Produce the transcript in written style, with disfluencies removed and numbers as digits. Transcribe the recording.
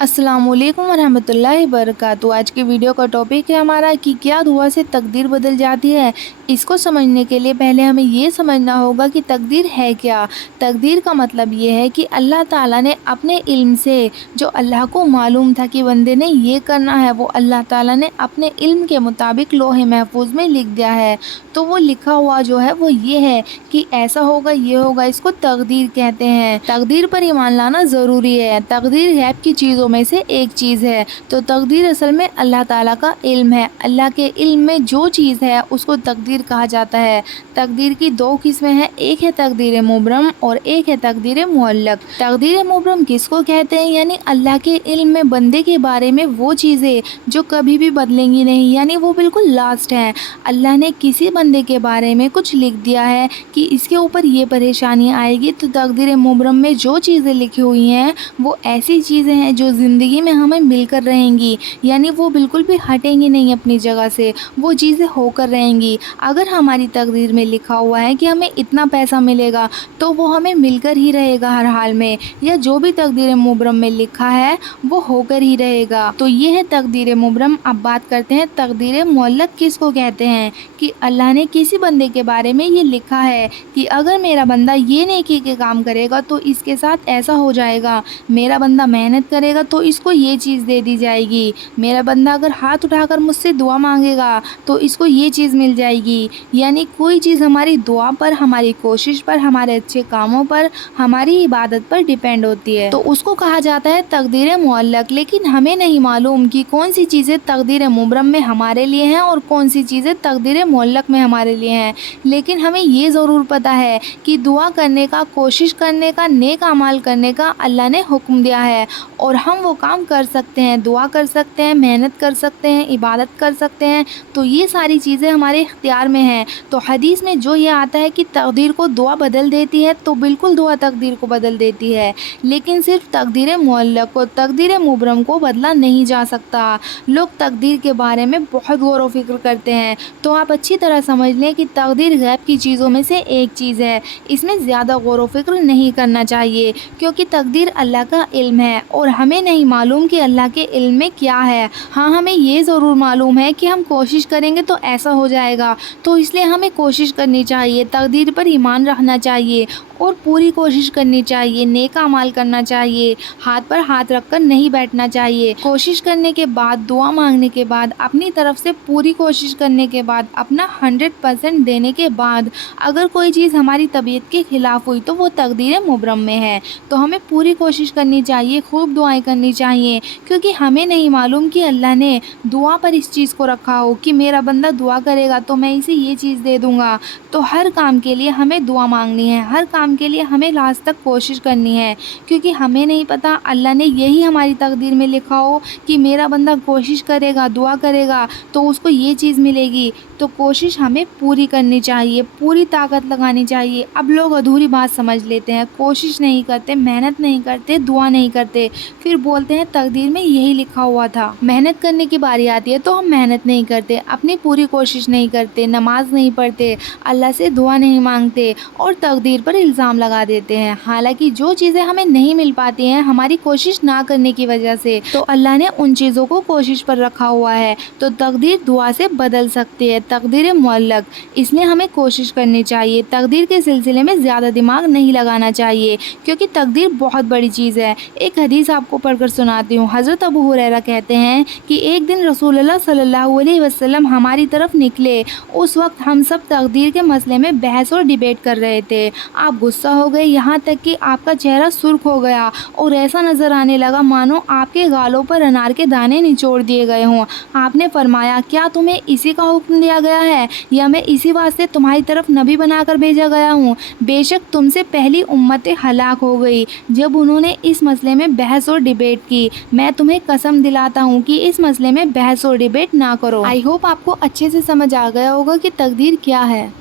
अस्सलाम वालेकुम वरहमतुल्लाहि वबरकातुहू। आज की वीडियो का टॉपिक है हमारा कि क्या दुआ से तकदीर बदल जाती है। इसको समझने के लिए पहले हमें ये समझना होगा कि तकदीर है क्या। तकदीर का मतलब ये है कि अल्लाह ताला ने अपने इल्म से, जो अल्लाह को मालूम था कि बंदे ने ये करना है, वो अल्लाह ताला ने अपने इल्म के मुताबिक लोहे महफूज में लिख दिया है। तो वो लिखा हुआ जो है वो ये है कि ऐसा होगा, ये होगा, इसको तकदीर कहते हैं। तकदीर पर ईमान लाना ज़रूरी है। तकदीर गैब की चीज़ों में से एक चीज़ है। तो तकदीर असल में अल्लाह ताला का इल्म है। अल्लाह के इल्म में जो चीज़ है उसको तकदीर कहा जाता है। तकदीर की दो किस्में हैं, एक है तकदीर मुबरम और एक है तकदीर मुअल्लक। तकदीर मुबरम किसको कहते हैं? यानी अल्लाह के इल्म में बंदे के बारे में वो चीज़ें जो कभी भी बदलेंगी नहीं, यानी वो बिल्कुल लास्ट हैं। अल्लाह ने किसी बंदे के बारे में कुछ लिख दिया है कि इसके ऊपर ये परेशानी आएगी, तो तकदीर मुबरम में जो चीज़ें लिखी हुई हैं वो ऐसी चीज़ें हैं जो ज़िंदगी में हमें मिलकर रहेंगी, यानी वो बिल्कुल भी हटेंगी नहीं अपनी जगह से, वो चीज़ें होकर रहेंगी। अगर हमारी तकदीर में लिखा हुआ है कि हमें इतना पैसा मिलेगा तो वो हमें मिलकर ही रहेगा हर हाल में, या जो भी तकदीर मुबरम में लिखा है वो होकर ही रहेगा। तो ये है तकदीर मुबरम। अब बात करते हैं तकदीर मुअल्लक किसको कहते हैं। कि अल्लाह ने किसी बंदे के बारे में ये लिखा है कि अगर मेरा बंदा ये नेकी के काम करेगा तो इसके साथ ऐसा हो जाएगा, मेरा बंदा मेहनत करेगा तो इसको ये चीज़ दे दी जाएगी, मेरा बंदा अगर हाथ उठाकर मुझसे दुआ मांगेगा तो इसको ये चीज़ मिल जाएगी। यानी कोई चीज़ हमारी दुआ पर, हमारी कोशिश पर, हमारे अच्छे कामों पर, हमारी इबादत पर डिपेंड होती है, तो उसको कहा जाता है तकदीर मुअल्लक। लेकिन हमें नहीं मालूम कि कौन सी चीज़ें तकदीर मुबरम में हमारे लिए हैं और कौन सी चीज़ें तकदीर मुअल्लक में हमारे लिए हैं। लेकिन हमें ये ज़रूर पता है कि दुआ करने का, कोशिश करने का, नेक अमाल करने का अल्लाह ने हुक्म दिया है और हम वो काम कर सकते हैं, दुआ कर सकते हैं, मेहनत कर सकते हैं, इबादत कर सकते हैं। तो ये सारी चीज़ें हमारे इख्तियार में हैं। तो हदीस में जो ये आता है कि तकदीर को दुआ बदल देती है, तो बिल्कुल दुआ तकदीर को बदल देती है, लेकिन सिर्फ तकदीर मुअल्लक को, तकदीर मुबरम को बदला नहीं जा सकता। लोग तकदीर के बारे में बहुत गौर व फिक्र करते हैं, तो आप अच्छी तरह समझ लें कि तकदीर गैब की चीज़ों में से एक चीज़ है। इसमें ज़्यादा गौर व फिक्र नहीं करना चाहिए, क्योंकि तकदीर अल्लाह का इल्म है और हमें नहीं मालूम कि अल्लाह के इल्म में क्या है। हाँ, हमें ये ज़रूर मालूम है कि हम कोशिश करेंगे तो ऐसा हो जाएगा, तो इसलिए हमें कोशिश करनी चाहिए, तकदीर पर ईमान रखना चाहिए और पूरी कोशिश करनी चाहिए, नेक अमाल करना चाहिए, हाथ पर हाथ रखकर नहीं बैठना चाहिए। कोशिश करने के बाद, दुआ मांगने के बाद, अपनी तरफ से पूरी कोशिश करने के बाद, अपना 100% देने के बाद अगर कोई चीज़ हमारी तबीयत के ख़िलाफ़ हुई तो वो तकदीर मुबरम में है। तो हमें पूरी कोशिश करनी चाहिए, खूब दुआएं करनी चाहिए, क्योंकि हमें नहीं मालूम कि अल्लाह ने दुआ पर इस चीज़ को रखा हो कि मेरा बंदा दुआ करेगा तो मैं इसे ये चीज़ दे दूँगा। तो हर काम के लिए हमें दुआ मांगनी है, हर काम के लिए हमें लास्ट तक कोशिश करनी है, क्योंकि हमें नहीं पता अल्लाह ने यही हमारी तकदीर में लिखा हो कि मेरा बंदा कोशिश करेगा, दुआ करेगा तो उसको ये चीज़ मिलेगी। तो कोशिश हमें पूरी करनी चाहिए, पूरी ताकत लगानी चाहिए। अब लोग अधूरी बात समझ लेते हैं, कोशिश नहीं करते, मेहनत नहीं करते, दुआ नहीं करते, फिर बोलते हैं तकदीर में यही लिखा हुआ था। मेहनत करने की बारी आती है तो हम मेहनत नहीं करते, अपनी पूरी कोशिश नहीं करते, नमाज नहीं पढ़ते, अल्लाह से दुआ नहीं मांगते और तकदीर पर इल्ज़ाम लगा देते हैं। हालांकि जो चीज़ें हमें नहीं मिल पाती हैं हमारी कोशिश ना करने की वजह से, तो अल्लाह ने उन चीज़ों को कोशिश पर रखा हुआ है। तो तकदीर दुआ से बदल सकती है, तकदीर मुअल्लक, इसलिए हमें कोशिश करनी चाहिए। तकदीर के सिलसिले में ज़्यादा दिमाग नहीं लगाना चाहिए, क्योंकि तकदीर बहुत बड़ी चीज़ है। एक हदीस आपको पढ़कर सुनाती हूँ। हज़रत अबू हुरैरा कहते हैं कि एक दिन रसूलुल्लाह सल्लल्लाहु अलैहि वसल्लम हमारी तरफ निकले। उस वक्त हम सब तकदीर के मसले में बहस और डिबेट कर रहे थे। आप गुस्सा हो गए, यहाँ तक कि आपका चेहरा सुर्ख हो गया और ऐसा नज़र आने लगा मानो आपके गालों पर अनार के दाने निचोड़ दिए गए हों। आपने फरमाया, क्या तुम्हें इसी का हुक्म दिया गया है या मैं इसी वास्ते तुम्हारी तरफ नबी बनाकर भेजा गया हूँ? बेशक तुमसे पहली उम्मतें हलाक हो गई जब उन्होंने इस मसले में बहस और डिबेट की। मैं तुम्हें कसम दिलाता हूँ कि इस मसले में बहस और डिबेट ना करो। आई होप आपको अच्छे से समझ आ गया होगा कि तकदीर क्या है।